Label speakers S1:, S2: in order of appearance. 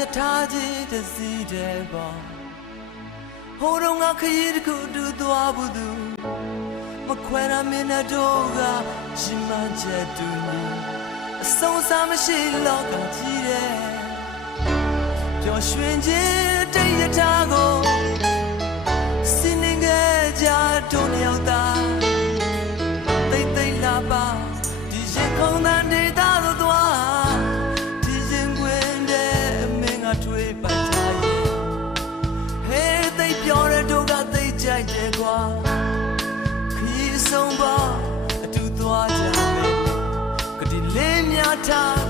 S1: ရထားကြီးတစ်စီးတည်းပေါ့ဟိုတော့ငါခရီးတစ်ခုတူသွားဘူးသူမခွဲရမင်းတို့ကရှိမှချက်တူနေအဆုံးစားမရှိတော့ကကြည့်တယ်ပျော်ရွှင်ခြင်းတိတ်ရထားကိုစင်နေကြတို့လျောက်တာ ထွေးပိုင်ချာရဲ့ဟေးသိပြောတဲ့တို့ကသိကြိုက်တယ်ကွာခီးဆုံးပါအတူသွားကြမယ်ကတိလေးများထား